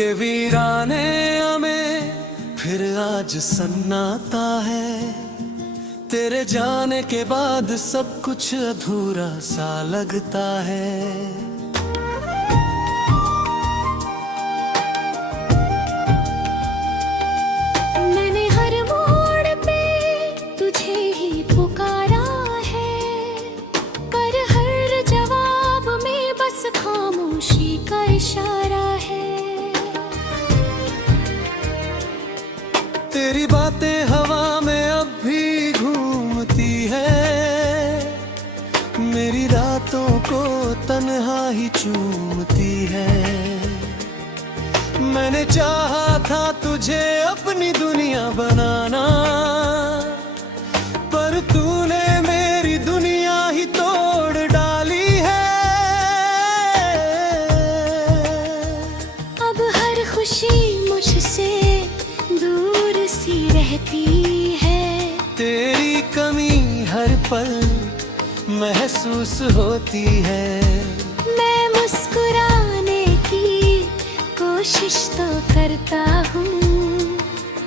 के वीराने हमें फिर आज सन्नाटा है। तेरे जाने के बाद सब कुछ अधूरा सा लगता है। मैंने हर मोड़ पे तुझे ही पुकारा है, पर हर जवाब में बस खामोशी का इशारा है। तेरी बातें हवा में अब भी घूमती है, मेरी रातों को तन्हा ही चूमती है। मैंने चाहा था तुझे अपनी दुनिया बनाना, पर तूने मेरी दुनिया ही तोड़ डाली है। अब हर खुशी मुझसे दूर सी रहती है। तेरी कमी हर पल महसूस होती है। मैं मुस्कुराने की कोशिश तो करता हूँ,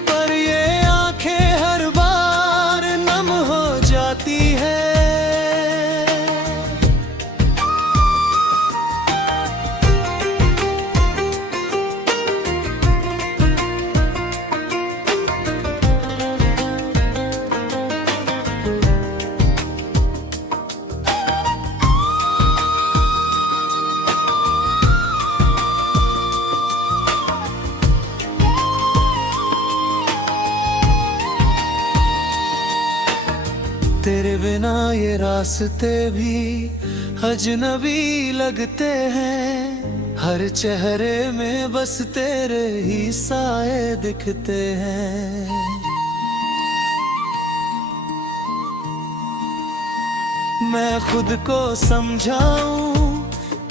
पर ये आंखें हर बार नम हो जाती है। तेरे बिना ये रास्ते भी अजनबी लगते हैं। हर चेहरे में बस तेरे ही साए दिखते हैं। मैं खुद को समझाऊं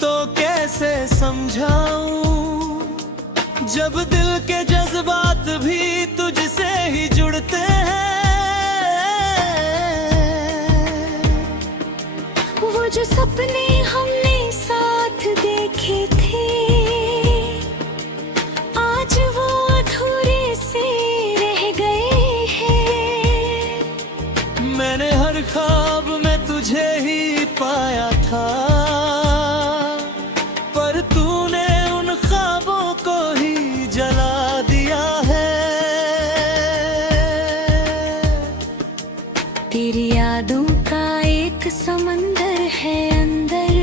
तो कैसे समझाऊं, जब दिल के जज्बात भी तुझसे ही जुड़ते हैं। वो जो सपने हमने साथ देखे थे, आज वो अधूरे से रह गए हैं। मैंने हर ख्वाब में तुझे ही पाया था, पर तूने उन ख्वाबों को ही जला दिया है। तेरी यादों का एक समंदर है अंदर,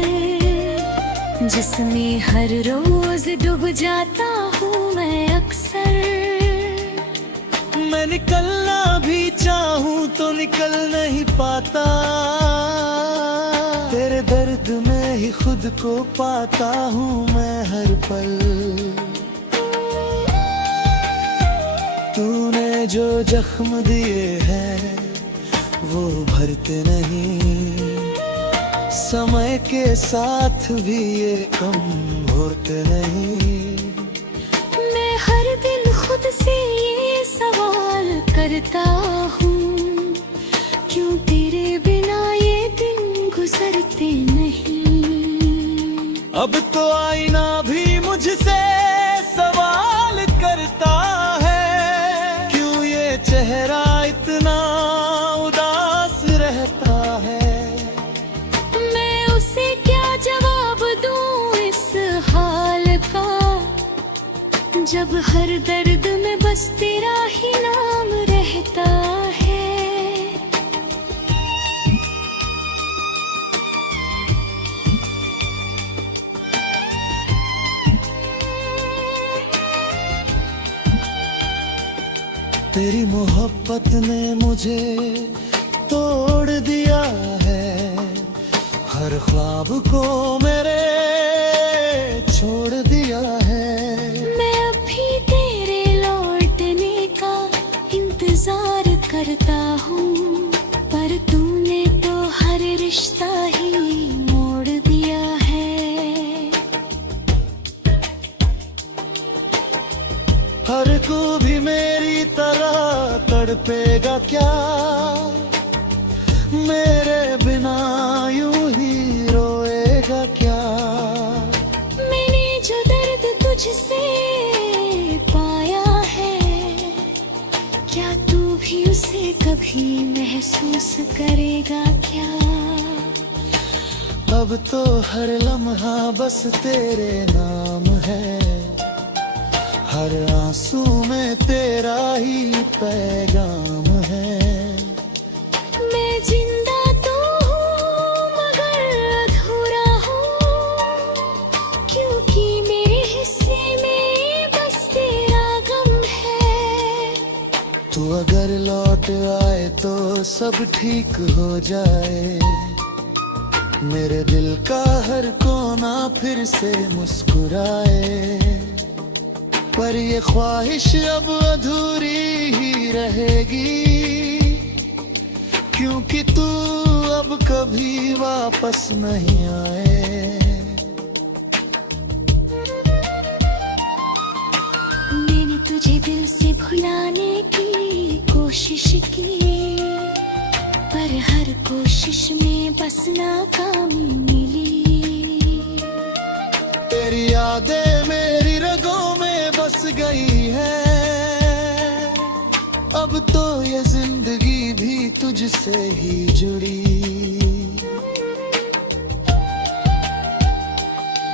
जिसमें हर रोज डूब जाता हूँ मैं अक्सर। मैं निकलना भी चाहूँ तो निकल नहीं पाता, तेरे दर्द में ही खुद को पाता हूँ मैं हर पल। तूने जो जख्म दिए हैं वो भरते नहीं, समय के साथ भी ये कम होते नहीं। मैं हर दिन खुद से ये सवाल करता हूँ, क्यों तेरे बिना ये दिन गुजरते नहीं। अब तो आईना भी मुझसे सवाल करता है, क्यों ये चेहरा इतना उदास रहता है। मैं उसे क्या जवाब दूँ इस हाल का, जब हर दर्द में बस तेरा ही नाम रहता है। तेरी मोहब्बत ने मुझे तोड़ दिया है, हर ख्वाब को मेरे छोड़ दिया है। मैं अभी तेरे लौटने का इंतजार करता हूँ, पर तूने तो हर रिश्ता ही मोड़ दिया है। हर को भी मेरी तरह तड़पेगा क्या, मेरे बिना यूं ही रोएगा क्या। मैंने जो दर्द तुझसे कभी महसूस करेगा क्या? अब तो हर लम्हा बस तेरे नाम है, हर आंसू में तेरा ही पैगाम है। मैं जिंदा तो हूँ मगर अधूरा हूँ, क्योंकि मेरे हिस्से में बस तेरा गम है। तू अगर लौट आए तो सब ठीक हो जाए, मेरे दिल का हर कोना फिर से मुस्कुराए। पर ये ख्वाहिश अब अधूरी ही रहेगी, क्योंकि तू अब कभी वापस नहीं आए। मैंने तुझे दिल से भुलाने की कोशिश की, पर हर कोशिश में बस नाकामी मिली। तेरी यादें मेरी रगों में बस गई है, अब तो ये जिंदगी भी तुझसे ही जुड़ी।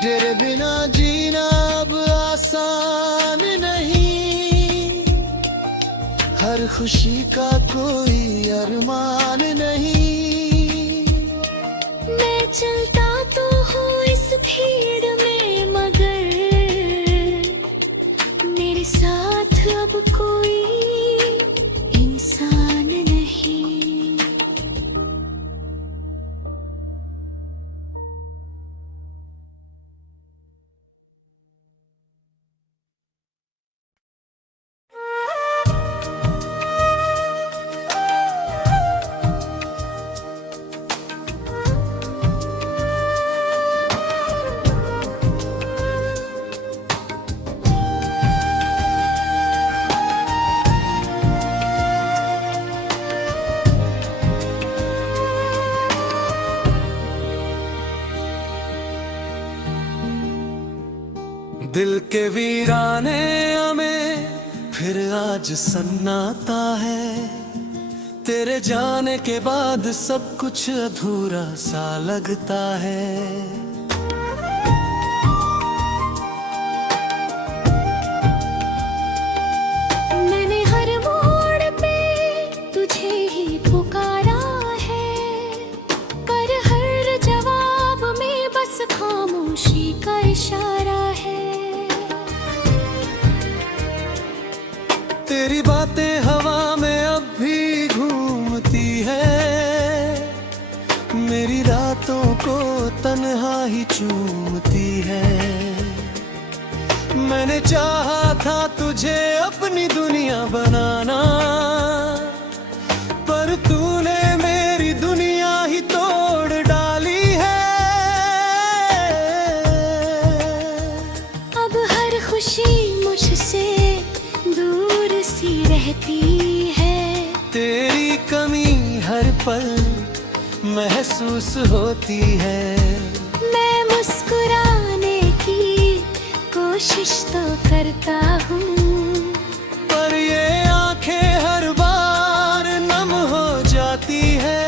तेरे बिना जीना अब आसान नहीं, हर खुशी का कोई अरमान नहीं। मैं चलता तो हूँ इस भीड़ में मगर मेरे साथ अब कोई इंसान नहीं। दिल के वीराने में फिर आज सन्नाटा है, तेरे जाने के बाद सब कुछ अधूरा सा लगता है। मैंने हर मोड़ पे तुझे ही पुकारा है, पर हर जवाब में बस खामोशी का इशारा है। तेरी बातें हवा में अब भी घूमती है, मेरी रातों को तन्हा ही चूमती है। मैंने चाहा था तुझे अपनी दुनिया बनाना, पर तूने मेरी दुनिया ही तोड़ डाली है। अब हर खुशी मुझसे दूर सी रहती है, तेरी कमी हर पल महसूस होती है। मैं मुस्कुराने की कोशिश तो करता हूँ, पर ये आंखें हर बार नम हो जाती है।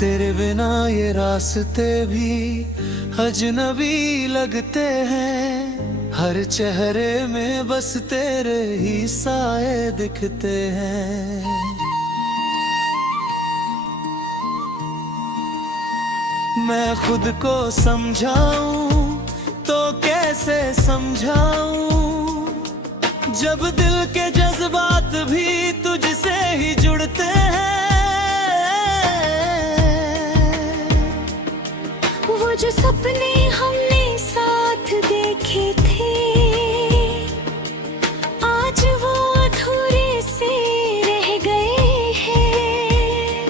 तेरे बिना ये रास्ते भी अजनबी लगते हैं, हर चेहरे में बस तेरे ही साए दिखते हैं। मैं खुद को समझाऊं तो कैसे समझाऊं, जब दिल के जज्बात भी तुझसे ही जुड़ते हैं। वो जो सपने हमने साथ देखे थे, आज वो अधूरे से रह गए हैं।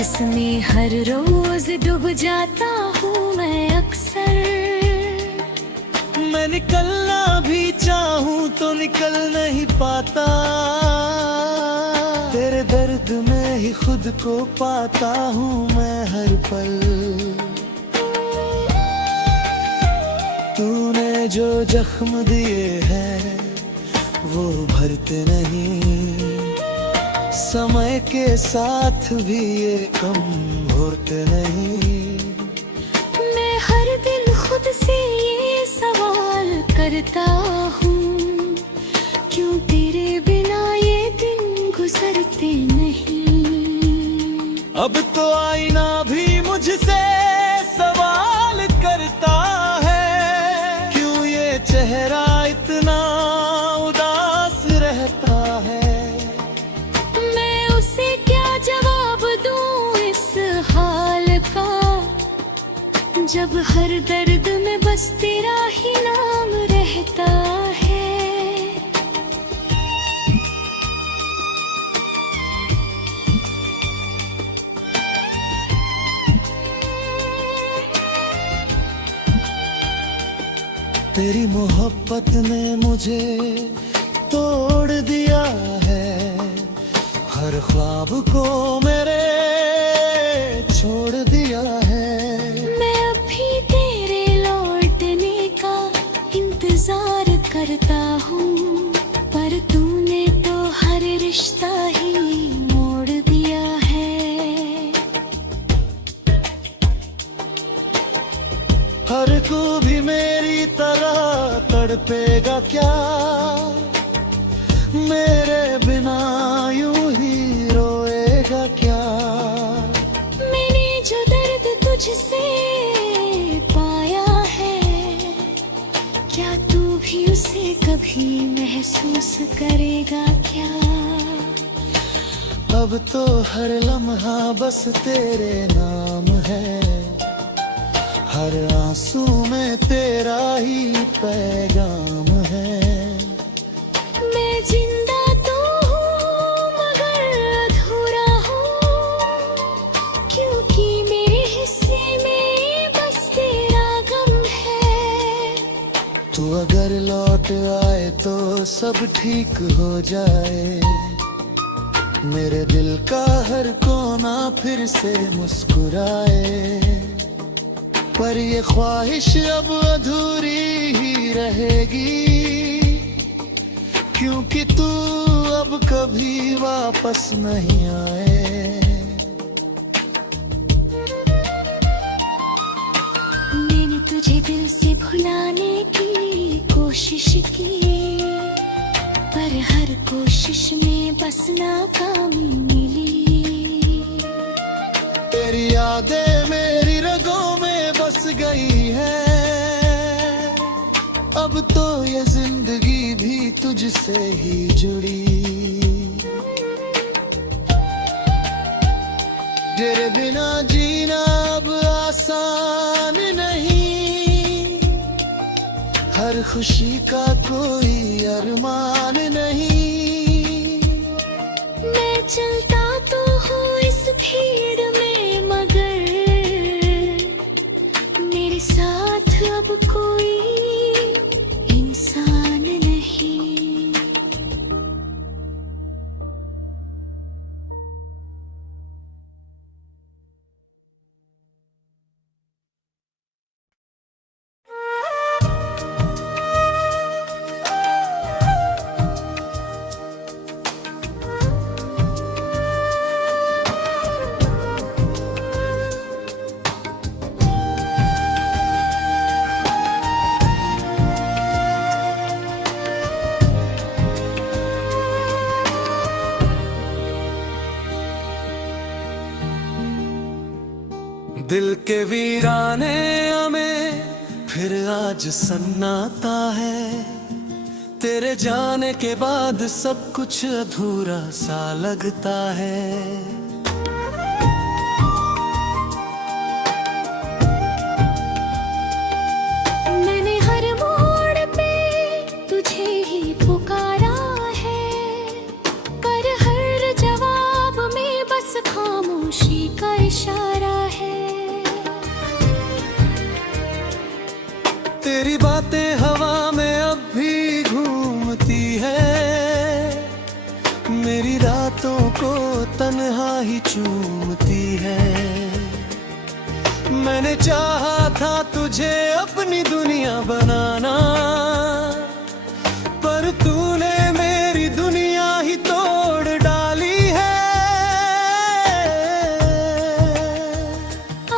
जिसमें हर रोज डूब जाता हूँ मैं अक्सर। मैं निकलना भी चाहूँ तो निकल नहीं पाता, तेरे दर्द में ही खुद को पाता हूँ मैं हर पल। तूने जो जख्म दिए हैं वो भरते नहीं, समय के साथ भी ये कम होते नहीं। मैं हर दिन खुद से ये सवाल करता हूँ, क्यों तेरे बिना ये दिन गुजरते नहीं। अब तो आईना भी मुझसे सवाल करता है, क्यों ये चेहरा इतना उदास रहता है। मैं उसे क्या जवाब दूँ इस हाल का, जब हर दर्द में बस तेरा ही नाम रहता है। तेरी मोहब्बत ने मुझे तोड़ दिया है, हर ख्वाब को मेरे छोड़ दिया है। मैं अभी तेरे लौटने का इंतजार करता हूँ, पर तूने तो हर रिश्ता ही मोड़ दिया है। हर को भी मेरी तरह तड़पेगा क्या, मेरे बिना यूं ही रोएगा क्या। मैंने जो दर्द तुझसे पाया है, क्या तू भी उसे कभी महसूस करेगा क्या। अब तो हर लम्हा बस तेरे नाम है, हर आंसू में तेरा ही पैगाम है। मैं जिंदा तो हूँ मगर अधूरा हूँ, क्योंकि मेरे हिस्से में बस तेरा गम है। तू अगर लौट आए तो सब ठीक हो जाए, मेरे दिल का हर कोना फिर से मुस्कुराए। पर ये ख्वाहिश अब अधूरी ही रहेगी, क्योंकि तू अब कभी वापस नहीं आए। मैंने तुझे दिल से भुलाने की कोशिश की, पर हर कोशिश में बस नाकामी मिली। तेरी यादें मेरी रगों में बस गई है, अब तो ये जिंदगी भी तुझसे ही जुड़ी। तेरे बिना जीना अब आसान नहीं, हर खुशी का कोई अरमान नहीं। मैं चलता तो हूँ इस भीड़ में, मगर मेरे साथ अब कोई इंसान नहीं। दिल के वीराने में फिर आज सन्नाटा है, तेरे जाने के बाद सब कुछ अधूरा सा लगता है। मैंने हर मोड़ पे तुझे ही पुकारा है, पर हर जवाब में बस खामोशी का तन्हा ही चूमती है। मैंने चाहा था तुझे अपनी दुनिया बनाना, पर तूने मेरी दुनिया ही तोड़ डाली है।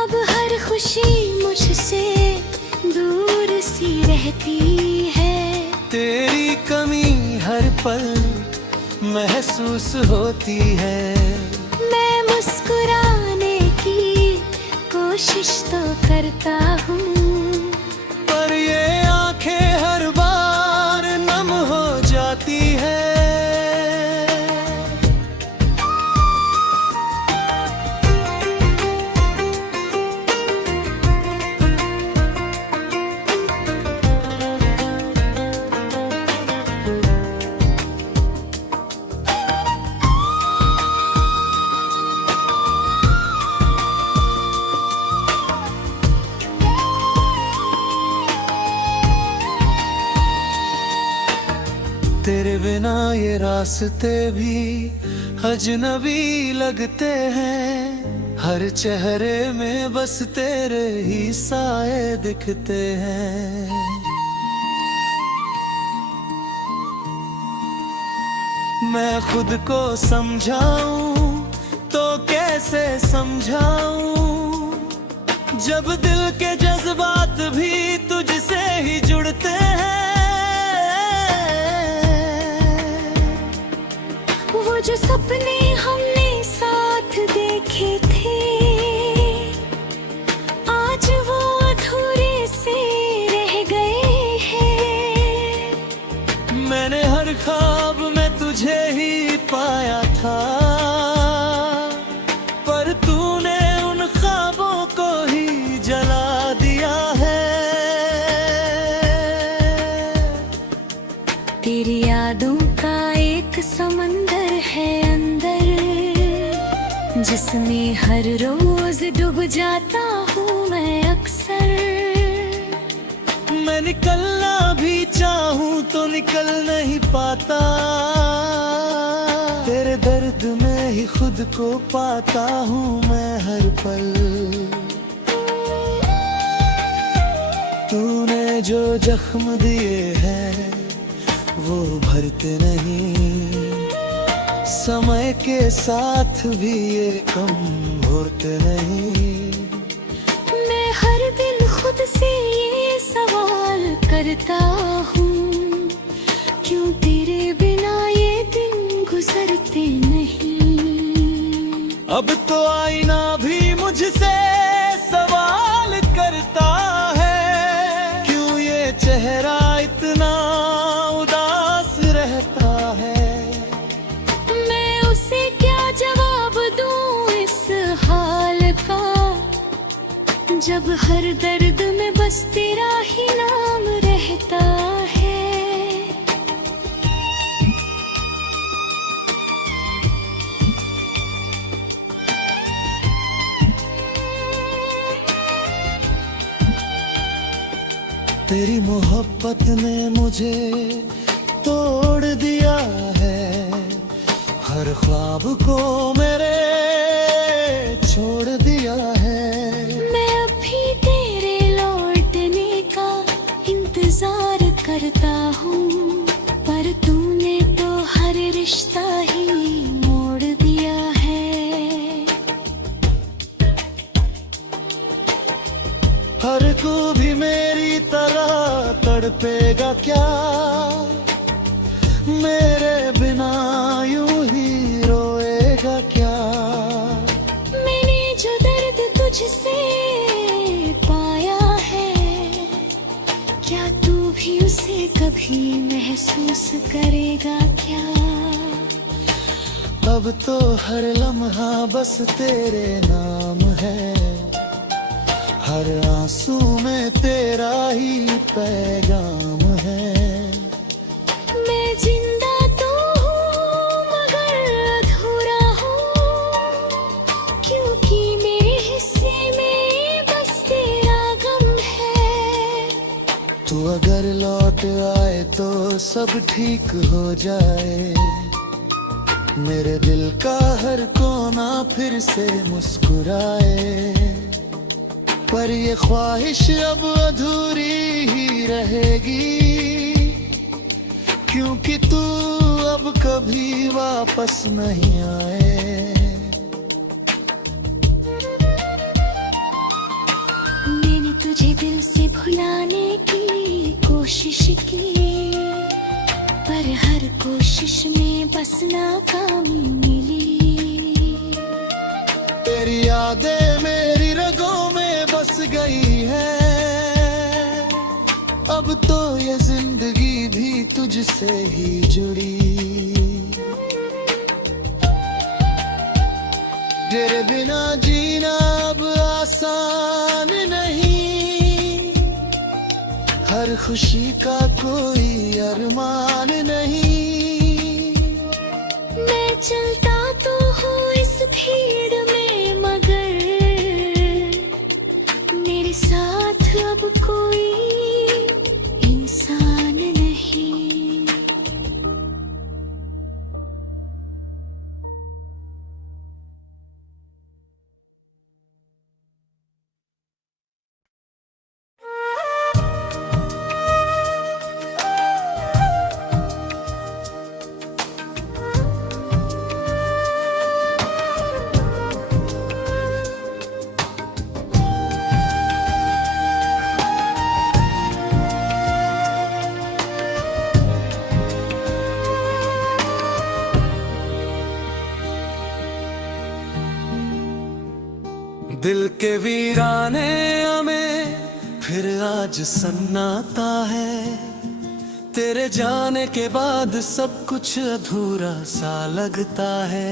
अब हर खुशी मुझसे दूर सी रहती है। तेरी कमी हर पल महसूस होती है। मैं मुस्कुराने की कोशिश तो करता हूँ, पर ये आंखें हर बार नम हो जाती है। तेरे बिना ये रास्ते भी अजनबी लगते हैं। हर चेहरे में बस तेरे ही साए दिखते हैं। मैं खुद को समझाऊं तो कैसे समझाऊं, जब दिल के जज्बात भी तुझसे ही जुड़ते हैं। वो जो सपने हमने साथ देखे थे, आज वो अधूरे से रह गए हैं। मैंने हर ख्वाब में तुझे ही पाया था, पर तूने उन ख्वाबों को ही जला दिया है। तेरी यादों का एक समंदर है अंदर, जिसमें हर रोज डूब जाता हूँ मैं अक्सर। मैं निकलना भी चाहूँ तो निकल नहीं पाता। तेरे दर्द में ही खुद को पाता हूँ मैं हर पल। तूने जो जख्म दिए हैं वो भरते नहीं, समय के साथ भी ये कम होते नहीं। मैं हर दिन खुद से ये सवाल करता हूँ, क्यों तेरे बिना ये दिन गुजरते नहीं। अब तो आईना भी मुझसे सवाल करता है, क्यों ये चेहरा इतना उदास रहता है। मैं उसे क्या जवाब दूँ इस हाल का, जब हर दर्द में बस तेरा ही नाम रहता है। तेरी मोहब्बत ने मुझे तोड़ दिया है। हर ख्वाब को मेरे छोड़ दिया है। मैं अभी तेरे लौटने का इंतजार करता हूँ, पर तूने तो हर रिश्ता ही मोड़ दिया है। हर को भी मेरी तरह तड़पेगा क्या, मेरे बिना यूं ही रोएगा क्या। मैंने जो दर्द तुझसे पाया है, क्या तू भी उसे कभी महसूस करेगा क्या। अब तो हर लम्हा बस तेरे नाम है। हर आंसू में तेरा ही पैगाम है। मैं जिंदा तो हूँ मगर अधूरा हूँ, क्योंकि मेरे हिस्से में बस तेरा गम है। तू अगर लौट आए तो सब ठीक हो जाए। मेरे दिल का हर कोना फिर से मुस्कुराए, पर ये ख्वाहिश अब अधूरी ही रहेगी, क्योंकि तू अब कभी वापस नहीं आए। मैंने तुझे दिल से भुलाने की कोशिश की, पर हर कोशिश में बस नाकामी मिली। तेरी यादें मेरी रगों में बस गई है, अब तो ये जिंदगी भी तुझसे ही जुड़ी। तेरे बिना जीना अब आसान नहीं, हर खुशी का कोई अरमान नहीं। मैं चलता तो हूँ इस भीड़ में, मगर मेरे साथ अब कोई इंसान नहीं। दिल के वीराने में फिर आज सन्नाटा है, तेरे जाने के बाद सब कुछ अधूरा सा लगता है।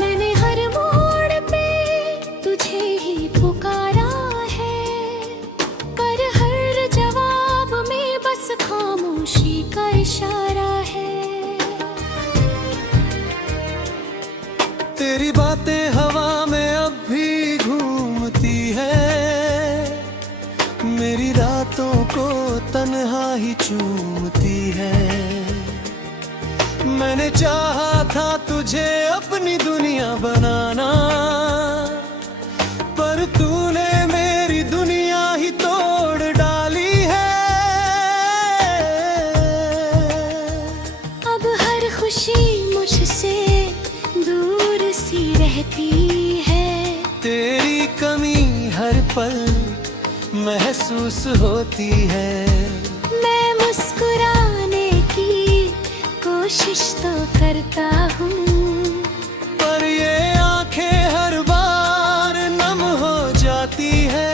मैंने हर मोड़ पे तुझे ही पुकारा है, पर हर जवाब में बस खामोशी का इशारा है। तेरी बातें हवा में अब भी घूमती है, मेरी रातों को तन्हा ही चूमती है। मैंने चाहा था तुझे अपनी दुनिया बनाना, पर तूने मेरी दुनिया ही तोड़ डाली है। अब हर खुशी मुझसे दूर सी रहती है, तेरी कमी हर पल महसूस होती है। मैं मुस्कुराने की कोशिश तो करता हूँ, पर ये आंखें हर बार नम हो जाती है।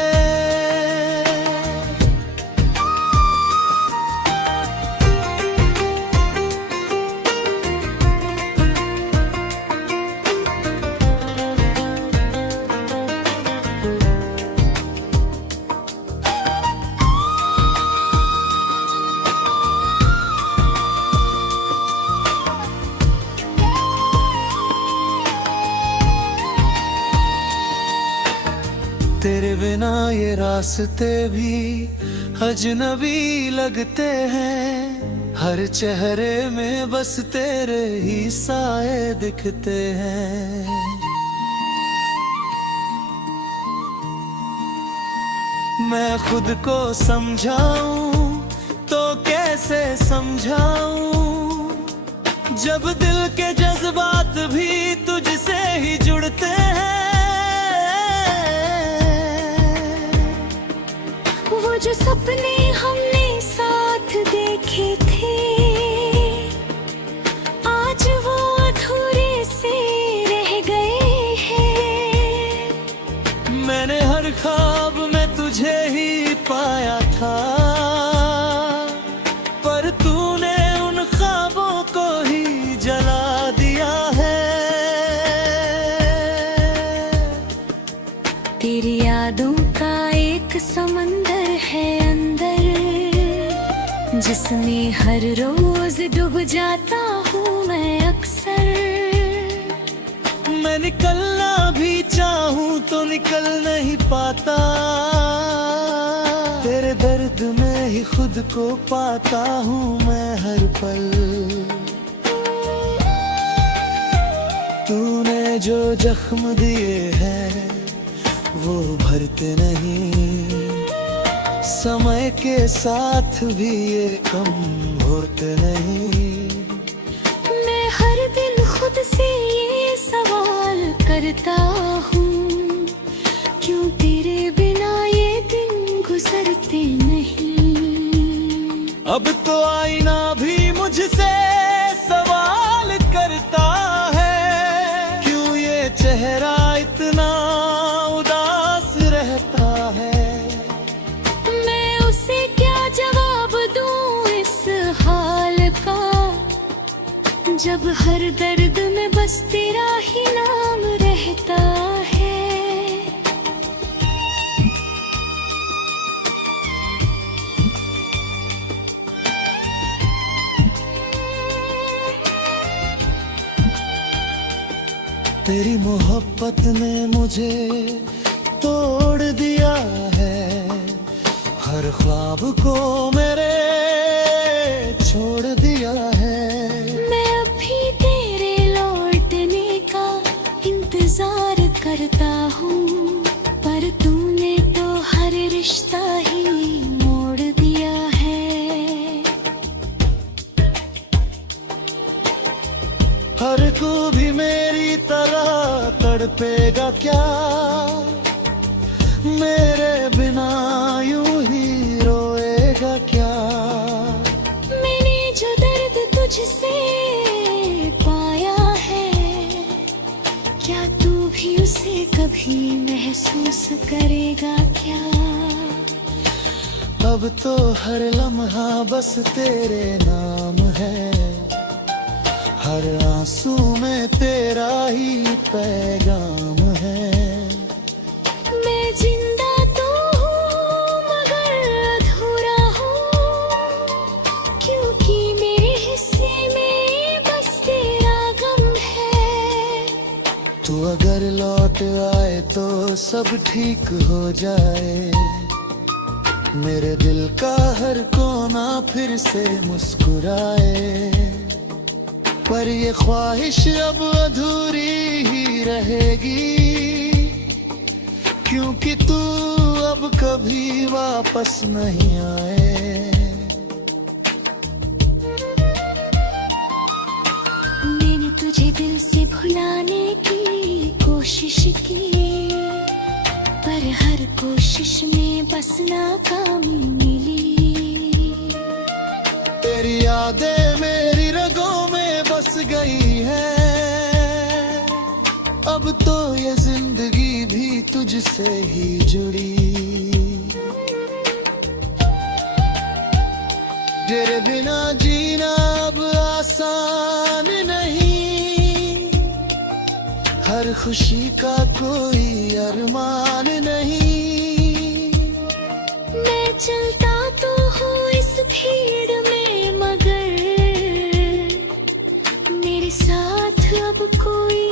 तेरे बिना ये रास्ते भी अजनबी लगते हैं, हर चेहरे में बस तेरे ही साए दिखते हैं। मैं खुद को समझाऊं तो कैसे समझाऊं, जब दिल के जज्बात भी तुझसे ही जुड़ते हैं। वो जो सपने हमने साथ देखे थे, आज वो अधूरे से रह गए हैं। मैंने हर ख्वाब में तुझे ही पाया था, पर तूने उन ख्वाबों को ही जला दिया है। तेरी यादों का एक समंदर है अंदर, जिसमें हर रोज डूब जाता हूँ मैं अक्सर। मैं निकलना भी चाहूँ तो निकल नहीं पाता, तेरे दर्द में ही खुद को पाता हूँ मैं हर पल। तूने जो जख्म दिए हैं वो भरते नहीं, समय के साथ भी ये कम होते नहीं। मैं हर दिन खुद से ये सवाल करता हूँ, क्यों तेरे बिना ये दिन गुजरते नहीं। अब तो आईना भी मुझसे सवाल करता है, क्यों ये चेहरा इतना उदास रहता है। मैं उसे क्या जवाब दूं इस हाल का, जब हर दर्द में बस तेरा ही नाम रहता है। तेरी मोहब्बत ने मुझे तोड़ दिया है, हर ख्वाब को मेरे छोड़ दिया है। मैं अभी तेरे लौटने का इंतजार करता हूँ, पर तूने तो हर रिश्ता ही मोड़ दिया है। हर को भी मेरी तरह तड़पेगा क्या, मेरे बिना यूं ही रोएगा क्या। मैंने जो दर्द तुझसे पाया है, क्या तू भी उसे कभी महसूस करेगा क्या। अब तो हर लम्हा बस तेरे नाम है, हर आंसू में तेरा ही पैगाम है। मैं जिंदा तो हूँ मगर अधूरा हूँ, क्योंकि मेरे हिस्से में बस तेरा गम है। तू अगर लौट आए तो सब ठीक हो जाए, मेरे दिल का हर कोना फिर से मुस्कुराए। पर ये ख्वाहिश अब अधूरी ही रहेगी, क्योंकि तू अब कभी वापस नहीं आए। मैंने तुझे दिल से भुलाने की कोशिश की, पर हर कोशिश में बस नाकामी मिली। तेरी यादें मेरी रगों में बस गई है, अब तो ये जिंदगी भी तुझसे ही जुड़ी। तेरे बिना जीना अब आसान नहीं, हर खुशी का कोई अरमान नहीं। मैं चलता तो हूँ इस भीड़ में, मगर मेरे साथ अब कोई